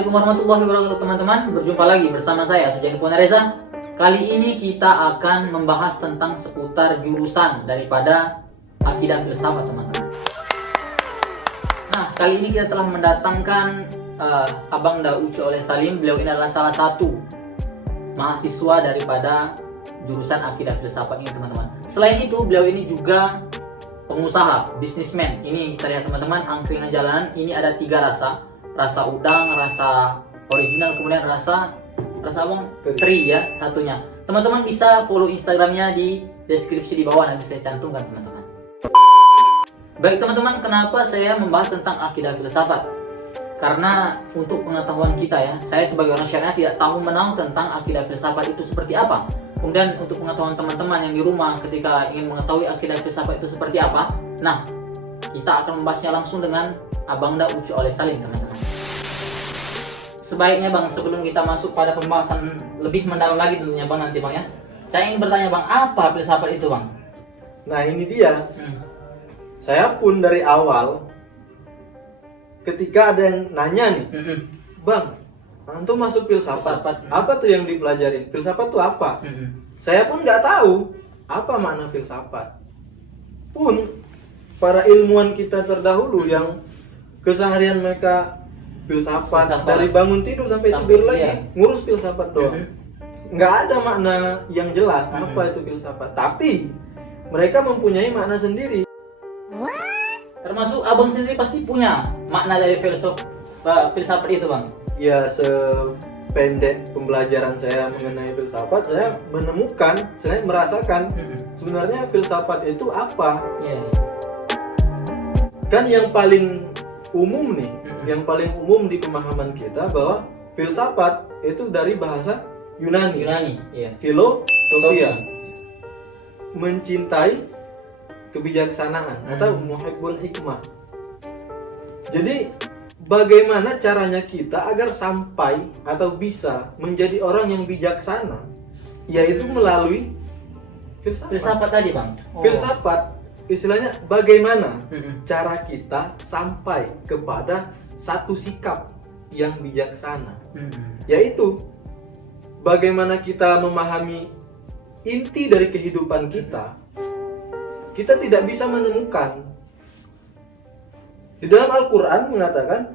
Assalamualaikum warahmatullahi wabarakatuh teman-teman. Berjumpa lagi bersama saya Sujani Ponareza. Kali ini kita akan membahas tentang seputar jurusan daripada akidah filsafat teman-teman. Nah, kali ini kita telah mendatangkan Abang Da Uce Oleh Salim. Beliau ini adalah salah satu mahasiswa daripada jurusan akidah filsafat ini teman-teman. Selain itu, beliau ini juga pengusaha, bisnismen. Ini kita lihat teman-teman, angkringan jalanan ini ada 3 rasa. Rasa udang, rasa original, kemudian rasa abang teri ya satunya. Teman-teman bisa follow Instagramnya di deskripsi di bawah, nanti saya cantumkan teman-teman. Baik teman-teman, kenapa saya membahas tentang akidah filsafat? Karena untuk pengetahuan kita ya, saya sebagai orang syariah tidak tahu menahu tentang akidah filsafat itu seperti apa. Kemudian untuk pengetahuan teman-teman yang di rumah ketika ingin mengetahui akidah filsafat itu seperti apa, nah kita akan membahasnya langsung dengan Abang Da Uce Oleh Salim teman-teman. Sebaiknya Bang, sebelum kita masuk pada pembahasan lebih mendalam lagi tentunya Bang nanti Bang ya, saya ingin bertanya Bang, apa filsafat itu Bang? Nah ini dia, saya pun dari awal ketika ada yang nanya nih, Bang, antum masuk filsafat, apa tuh yang dipelajarin? Filsafat tuh apa? Saya pun nggak tahu apa makna filsafat. Pun para ilmuwan kita terdahulu yang keseharian mereka filsafat dari bangun tidur sampai tidur lagi ngurus filsafat doang. Nggak ada makna yang jelas apa itu filsafat, tapi mereka mempunyai makna sendiri. Termasuk abang sendiri pasti punya makna dari filsafat itu Bang? Ya, sependek pembelajaran saya mengenai filsafat, saya menemukan, saya merasakan sebenarnya filsafat itu apa. Kan yang paling umum nih, yang paling umum di pemahaman kita bahwa filsafat itu dari bahasa Yunani, filosofia, mencintai kebijaksanaan atau muhibbul hikmah. Jadi bagaimana caranya kita agar sampai atau bisa menjadi orang yang bijaksana, yaitu melalui Filsafat tadi Bang? Filsafat istilahnya bagaimana cara kita sampai kepada satu sikap yang bijaksana, yaitu bagaimana kita memahami inti dari kehidupan kita. Kita tidak bisa menemukan. Di dalam Al-Quran mengatakan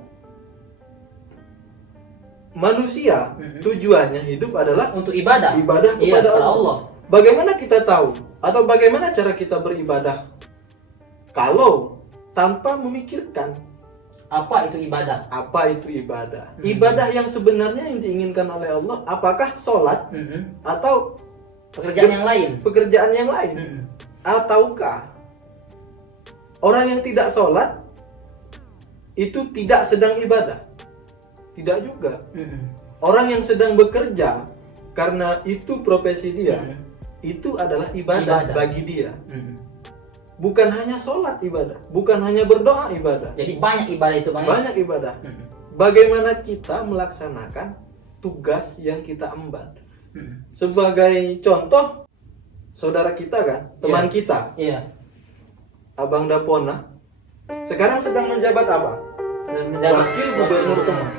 manusia tujuannya hidup adalah untuk ibadah kepada Allah. Bagaimana kita tahu atau bagaimana cara kita beribadah kalau tanpa memikirkan apa itu ibadah? Apa itu ibadah? Ibadah yang sebenarnya yang diinginkan oleh Allah, apakah sholat atau pekerjaan yang lain? Ataukah orang yang tidak sholat itu tidak sedang ibadah? Tidak juga. Orang yang sedang bekerja karena itu profesi dia, itu adalah ibadah bagi dia. Bukan hanya sholat ibadah, bukan hanya berdoa ibadah. Jadi banyak ibadah itu Bang? Banyak ibadah. Bagaimana kita melaksanakan tugas yang kita emban? Sebagai contoh, saudara kita kan, teman kita, Abang Da Pona, sekarang sedang menjabat apa? Wakil Gubernur Kemas.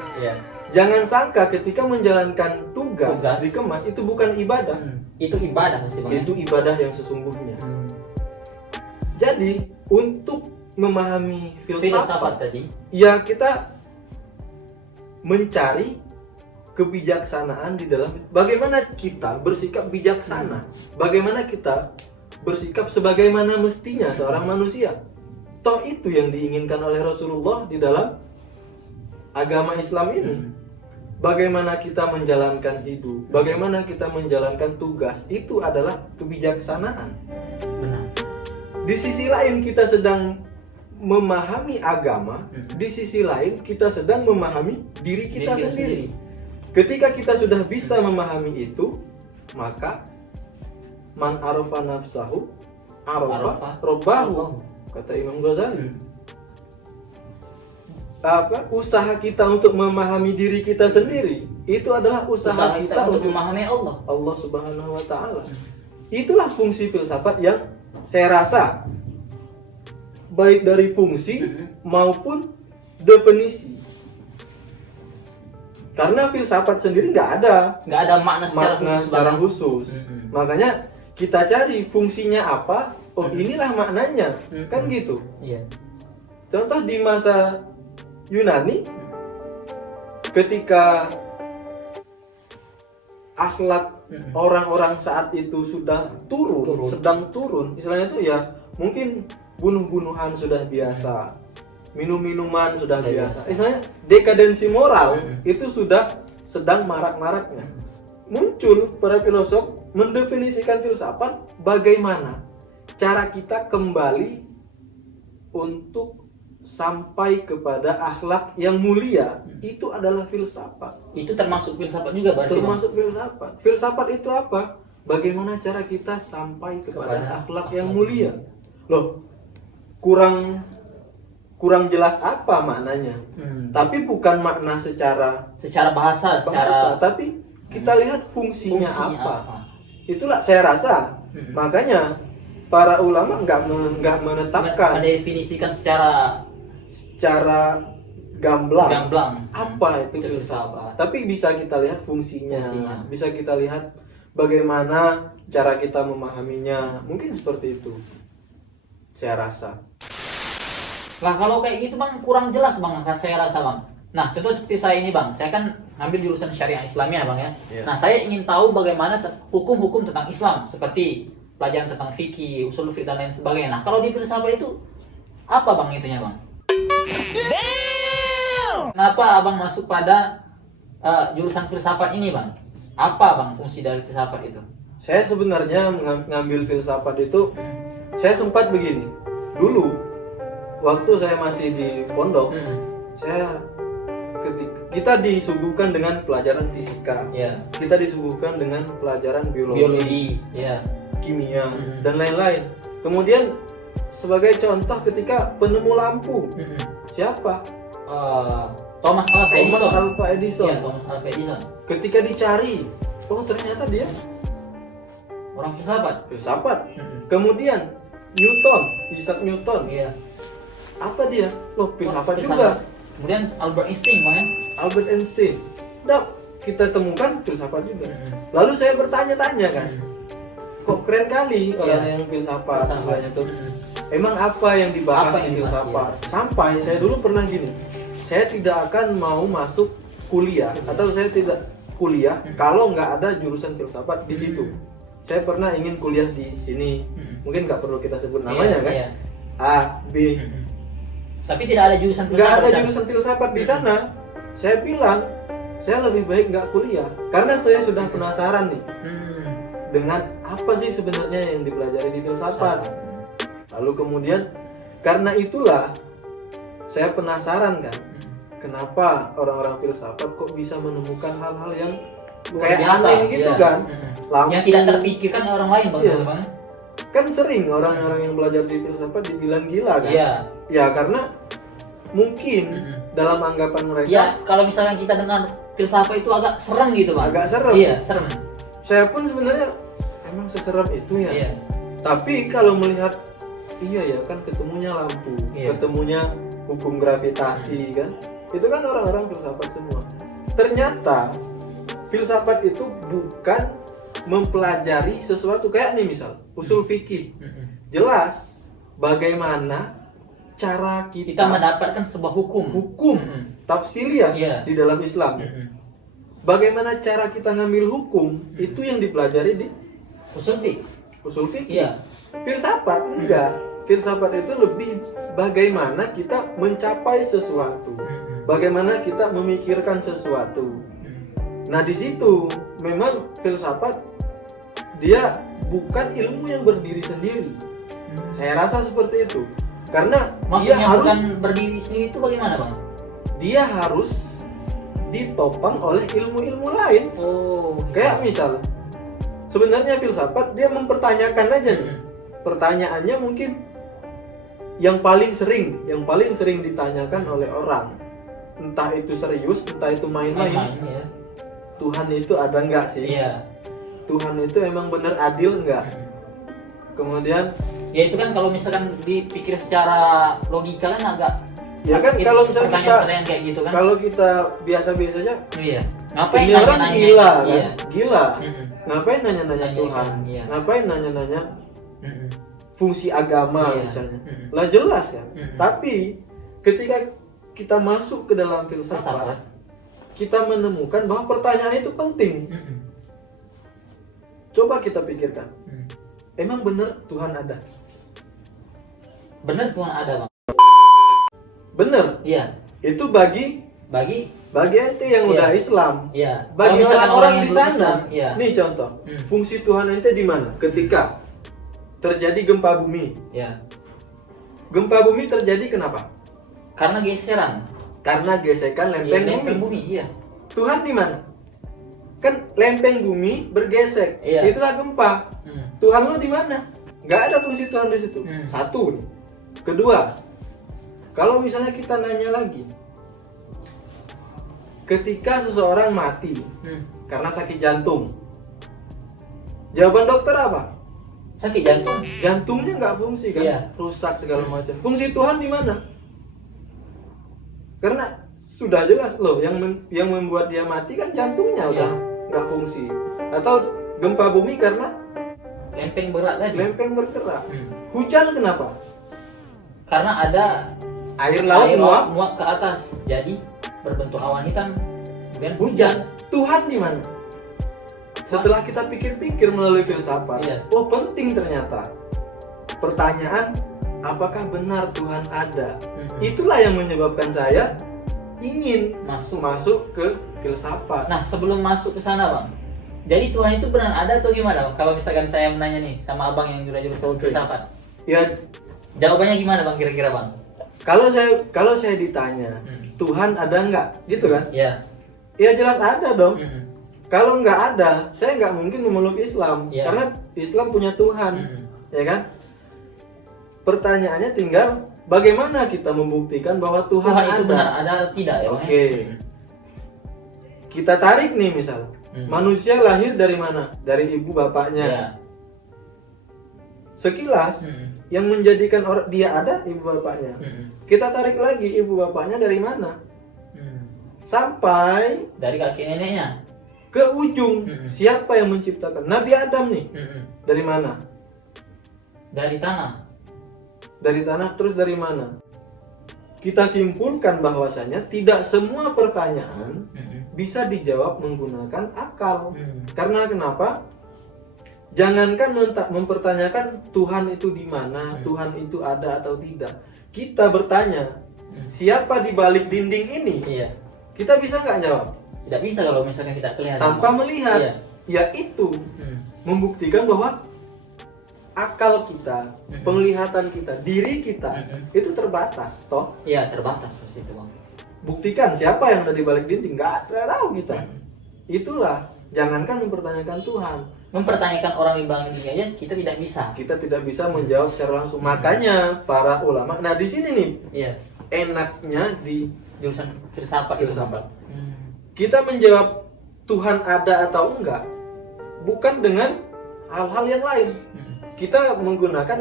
Jangan sangka ketika menjalankan tugas di Kemas itu bukan ibadah. Itu ibadah pasti Bang? Itu ibadah yang sesungguhnya. Jadi untuk memahami filsafat tadi, ya kita mencari kebijaksanaan di dalam bagaimana kita bersikap bijaksana, bagaimana kita bersikap sebagaimana mestinya seorang manusia. Toh itu yang diinginkan oleh Rasulullah di dalam agama Islam ini. Bagaimana kita menjalankan hidup, bagaimana kita menjalankan tugas, itu adalah kebijaksanaan. Benar. Di sisi lain kita sedang memahami agama, di sisi lain kita sedang memahami diri kita sendiri. Ketika kita sudah bisa memahami itu, maka man arafa nafsahu arafa rabbahu, kata Imam Ghazali. Usaha kita untuk memahami diri kita sendiri itu adalah usaha kita untuk memahami Allah Subhanahu wa taala. Itulah fungsi filsafat yang saya rasa baik dari fungsi maupun definisi. Karena filsafat sendiri nggak ada makna secara khusus. Makanya kita cari fungsinya apa. Oh, inilah maknanya. Kan gitu. Iya. Contoh di masa Yunani, ketika akhlak orang-orang saat itu sudah sedang turun, istilahnya itu ya mungkin bunuh-bunuhan sudah biasa, minum-minuman sudah biasa. Istilahnya dekadensi moral itu sudah sedang marak-maraknya. Muncul para filosof mendefinisikan filsafat bagaimana cara kita kembali untuk sampai kepada akhlak yang mulia. Itu adalah filsafat. Itu termasuk filsafat juga berarti? Termasuk filsafat. Filsafat itu apa? Bagaimana cara kita sampai kepada akhlak yang mulia. Loh, kurang jelas apa maknanya? Tapi bukan makna secara bahasa, tapi kita lihat fungsinya apa. Itulah saya rasa. Makanya para ulama nggak menetapkan, mendefinisikan secara gamblang apa itu filsafat. Tapi bisa kita lihat fungsinya. Bisa kita lihat bagaimana cara kita memahaminya. Mungkin seperti itu, saya rasa. Lah kalau kayak gitu Bang, kurang jelas Bang, saya rasa Bang. Nah, contoh seperti saya ini Bang, saya kan ngambil jurusan syariah Islamiyah Bang ya. Nah, saya ingin tahu bagaimana hukum-hukum tentang Islam, seperti pelajaran tentang fikih, usul fiqh dan lain sebagainya. Nah, kalau di filsafat itu apa Bang itunya Bang? Kenapa Abang masuk pada jurusan filsafat ini Bang? Apa Bang fungsi dari filsafat itu? Saya sebenarnya ngambil filsafat itu, saya sempat begini. Dulu waktu saya masih di pondok, kita disuguhkan dengan pelajaran fisika, kita disuguhkan dengan pelajaran biologi, kimia, dan lain-lain. Kemudian sebagai contoh ketika penemu lampu, siapa? Thomas Alva Edison. Ya, Thomas Alva Edison. Ketika dicari, oh ternyata dia orang filsafat. Kemudian Isaac Newton. Apa dia? Loh, filsafat juga. Kemudian Albert Einstein Bang ya? Albert Einstein. Nah, kita temukan filsafat juga. Lalu saya bertanya-tanya kan, kok keren kali orang yang filsafat itu. Emang apa yang dibahas di filsafat? Sampai saya dulu pernah gini, saya tidak akan mau masuk kuliah atau saya tidak kuliah kalau nggak ada jurusan filsafat di situ. Saya pernah ingin kuliah di sini, mungkin nggak perlu kita sebut namanya kan, A, B. Tapi tidak ada jurusan filsafat. Nggak ada jurusan filsafat di sana. Saya bilang, saya lebih baik nggak kuliah karena saya sudah penasaran nih dengan apa sih sebenarnya yang dipelajari di filsafat. Lalu kemudian karena itulah saya penasaran kan, kenapa orang-orang filsafat kok bisa menemukan hal-hal yang kayak aneh gitu kan, yang tidak terpikirkan orang lain Bang. Kan sering orang-orang yang belajar di filsafat dibilang gila kan. Ya karena mungkin dalam anggapan mereka. Ya kalau misalnya kita dengar filsafat itu agak serem gitu Bang. Agak serem. Iya serem. Saya pun sebenarnya emang seserem itu ya. Tapi kalau melihat iya ya kan, ketemunya lampu, ketemunya hukum gravitasi kan, itu kan orang-orang filsafat semua. Ternyata filsafat itu bukan mempelajari sesuatu kayak nih misal usul fikih. Jelas bagaimana cara kita mendapatkan sebuah hukum tafsiriyah di dalam Islam. Bagaimana cara kita ngambil hukum itu yang dipelajari di usul fikih. Filsafat enggak. Filsafat itu lebih bagaimana kita mencapai sesuatu, bagaimana kita memikirkan sesuatu. Nah di situ memang filsafat dia bukan ilmu yang berdiri sendiri. Saya rasa seperti itu. Karena maksudnya dia harus bukan berdiri sendiri itu bagaimana Bang? Dia harus ditopang oleh ilmu-ilmu lain. Kayak misal sebenarnya filsafat dia mempertanyakan aja nih. Pertanyaannya mungkin yang paling sering ditanyakan oleh orang, entah itu serius, entah itu main-main. Tuhan itu ada nggak sih? Tuhan itu emang benar adil nggak? Kemudian ya itu kan kalau misalkan dipikir secara logika kan agak Ya kan kalau misalnya kita pertanyaan kayak gitu kan. Kalau kita biasa-biasa aja, Iya. Ngapain ini orang nanya-nanya? gila kan? Iya. Gila. Mm-mm. Ngapain nanya-nanya Nanya Tuhan? iya. Ngapain nanya-nanya Mm-mm. fungsi agama Iya. misalnya? Mm-mm. Lah jelas ya. Mm-mm. Tapi ketika kita masuk ke dalam filsafat, Filsafat. kita menemukan bahwa pertanyaan itu penting. Mm-mm. Coba kita pikirkan. Mm. Emang benar Tuhan ada? Bener Tuhan ada, Bang. Bener. Iya. Itu bagi Bagi ente yang Iya. udah Islam. iya. Bagi Kalau misalkan orang-orang yang di belum sana, Islam, iya. nih contoh, Hmm. fungsi Tuhan ente di mana? Ketika terjadi gempa bumi. Iya. Gempa bumi terjadi kenapa? Karena geseran. Karena gesekan Iya, lempeng lempeng bumi. bumi, iya. Tuhan di mana? Kan lempeng bumi bergesek. Iya. Itulah gempa. Hmm. Tuhan lo di mana? Nggak ada fungsi Tuhan di situ. Hmm. Satu nih. Kedua, kalau misalnya kita nanya lagi, ketika seseorang mati karena sakit jantung, jawaban dokter apa? Sakit jantung. Jantungnya nggak fungsi kan? Iya. Rusak segala macam. Fungsi Tuhan di mana? Karena sudah jelas loh, yang membuat dia mati kan jantungnya udah nggak fungsi. Atau gempa bumi karena Lempeng berat tadi. lempeng bergerak. Hmm. Hujan kenapa? Karena ada Air laut air muap. muap ke atas, jadi berbentuk awan hitam. Kemudian hujan. Tuhan di mana? Setelah kita pikir-pikir melalui filsafat, Iya. oh penting ternyata. Pertanyaan, apakah benar Tuhan ada? Mm-mm. Itulah yang menyebabkan saya ingin Masuk. ke filsafat. Nah, sebelum masuk ke sana, Bang. Jadi Tuhan itu benar ada atau gimana, Bang? Kalau misalkan saya menanya nih sama Abang yang jurusan filsafat. Ya, Jawabannya gimana, Bang, kira-kira, Bang? kalau saya ditanya, Tuhan ada nggak? Gitu kan? Iya. Ya jelas ada dong. Mm-mm. Kalau nggak ada, saya nggak mungkin memeluk Islam. Iya. Karena Islam punya Tuhan. Mm-mm. Ya kan? Pertanyaannya tinggal bagaimana kita membuktikan bahwa Tuhan, Tuhan itu ada. benar ada atau tidak ya, Bang? Oke. Kita tarik nih misal, manusia lahir dari mana? Dari ibu bapaknya. Iya. Sekilas yang menjadikan dia ada ibu bapaknya. Kita tarik lagi ibu bapaknya dari mana? Sampai Dari kakek neneknya. ke ujung. Siapa yang menciptakan? Nabi Adam nih. Dari mana? Dari tanah. Dari tanah, terus dari mana? Kita simpulkan bahwasanya tidak semua pertanyaan bisa dijawab menggunakan akal. Karena kenapa? Jangankan mempertanyakan Tuhan itu di mana, Tuhan itu ada atau tidak. Kita bertanya, siapa di balik dinding ini? Iya. Kita bisa nggak jawab? Tidak bisa kalau misalnya kita kelihatan. Tanpa melihat. Iya. Yaitu membuktikan bahwa akal kita, penglihatan kita, diri kita itu terbatas, toh. Iya, terbatas pasti itu, Bang. Buktikan siapa yang ada di balik dinding, nggak tahu kita. Itulah, jangankan mempertanyakan Tuhan, Mempertanyakan orang di balik dinding aja kita tidak bisa. kita tidak bisa menjawab secara langsung. Makanya para ulama, nah di sini nih Iya. enaknya di Jurusan filsafat itu, Bang. filsafat. Kita menjawab Tuhan ada atau enggak bukan dengan hal-hal yang lain. Kita menggunakan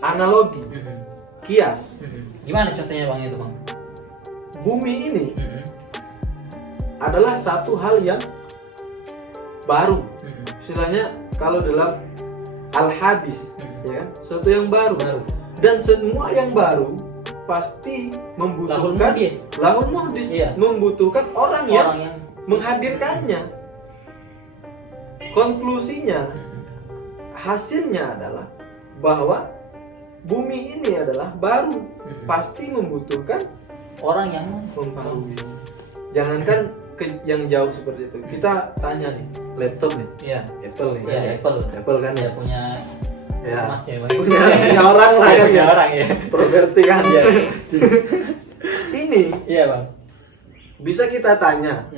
analogi, kias. Gimana contohnya, Bang, itu, Bang? Bumi ini adalah satu hal yang baru. Istilahnya kalau dalam Al-Hadis, ya kan? Sesuatu yang baru. Dan semua yang baru pasti membutuhkan lahun muhdis, Iya. membutuhkan orang yang yang menghadirkannya. Konklusinya, hasilnya adalah bahwa bumi ini adalah baru, pasti membutuhkan orang yang mempengaruhi. Jangankan yang jauh seperti itu. Kita tanya nih, laptop nih, Iya. Apple nih, Iya, kan? Apple kan ya ya. punya Ya. Mas ya, Bang. Punya orang lah kan punya ya. orang ya. Properti kan. Iya. Ini Iya, Bang. bisa kita tanya,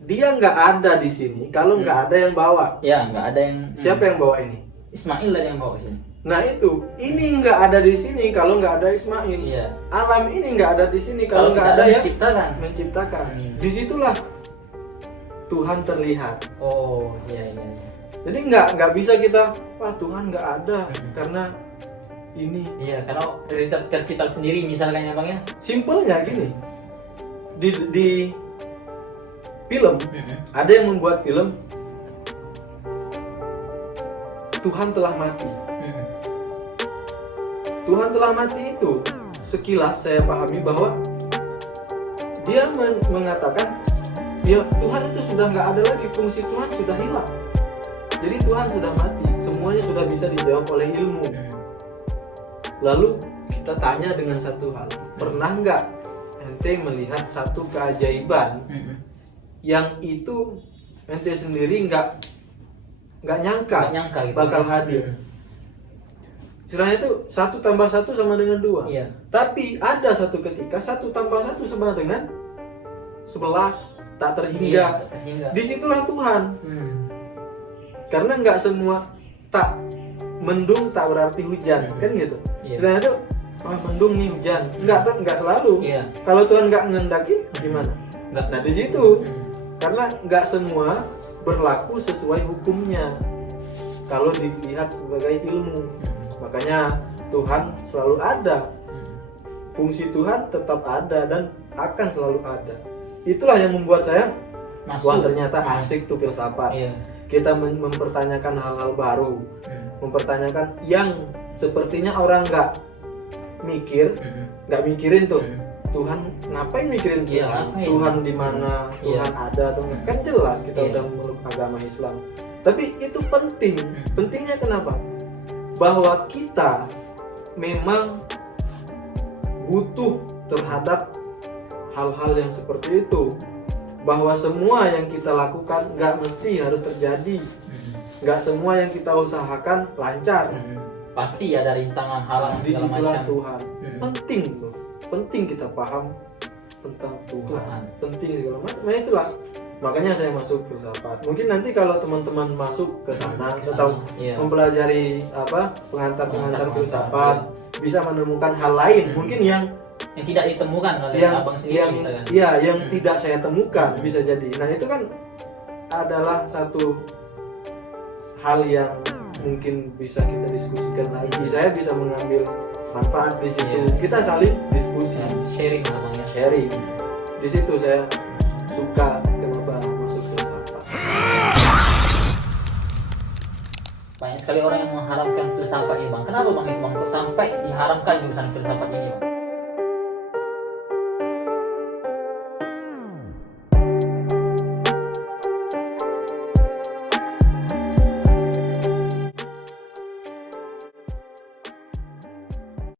dia nggak ada di sini kalau nggak ada yang bawa. Ya, nggak ada yang Siapa yang bawa ini? Ismail dari yang bawa ke sini. Nah itu, ini nggak ada di sini kalau nggak ada Ismail. Iya. Alam ini nggak ada di sini kalau nggak ada yang menciptakan. Disitulah Tuhan terlihat. Oh, iya. Jadi nggak bisa kita, wah Tuhan nggak ada karena ini. Iya, karena tercipta sendiri misalkan ya Bang ya. Simpelnya gini, di film ada yang membuat film Tuhan telah mati. Tuhan telah mati itu sekilas saya pahami bahwa dia mengatakan ya Tuhan itu sudah nggak ada lagi, fungsi Tuhan sudah hilang. Jadi Tuhan sudah mati, semuanya sudah bisa dijawab oleh ilmu. Lalu kita tanya dengan satu hal, pernah nggak ente melihat satu keajaiban yang itu ente sendiri nggak nyangka gitu bakal hadir? Istilahnya itu 1 tambah 1 sama dengan 2. Iya. Tapi ada satu ketika 1 tambah 1 sama dengan 11, tak terhingga. Iya, Disitulah Tuhan. Karena nggak semua tak mendung tak berarti hujan, kan gitu. Iya. Istilahnya itu mendung nih hujan, nggak selalu. Iya. Kalau Tuhan nggak ngendakin gimana? Nah di situ karena nggak semua berlaku sesuai hukumnya. Kalau dilihat sebagai ilmu, makanya Tuhan selalu ada. Fungsi Tuhan tetap ada dan akan selalu ada. Itulah yang membuat saya wah ternyata asik tuh filsafat. Iya. Kita mempertanyakan hal-hal baru, mempertanyakan yang sepertinya orang nggak mikirin tuh. Tuhan ngapain mikirin Tuhan? Iya, Tuhan di mana? Tuhan ada atau enggak? Kan jelas kita udah meluk agama Islam. Tapi itu penting. Pentingnya kenapa? Bahwa kita memang butuh terhadap hal-hal yang seperti itu. Bahwa semua yang kita lakukan nggak mesti harus terjadi. Nggak semua yang kita usahakan lancar. Pasti ada rintangan, halangan segala Disitulah macam. Tuhan. Penting tuh. Penting kita paham tentang Tuhan. Penting segala macam. Nah itulah. Makanya saya masuk filsafat. Mungkin nanti kalau teman-teman masuk ke sana atau mempelajari pengantar filsafat, bisa menemukan hal lain mungkin yang tidak ditemukan oleh abang sendiri misalkan. Iya, yang tidak saya temukan bisa jadi. Nah, itu kan adalah satu hal yang mungkin bisa kita diskusikan lagi. Saya bisa mengambil manfaat di situ. Kita saling diskusi, sharing abang ya. Sharing. Di situ saya suka kenapa masuk filsafat. Banyak sekali orang yang mengharamkan filsafat ini Bang. Kenapa Bang itu Bang? Kok sampai diharamkan jurusan filsafat ini Bang?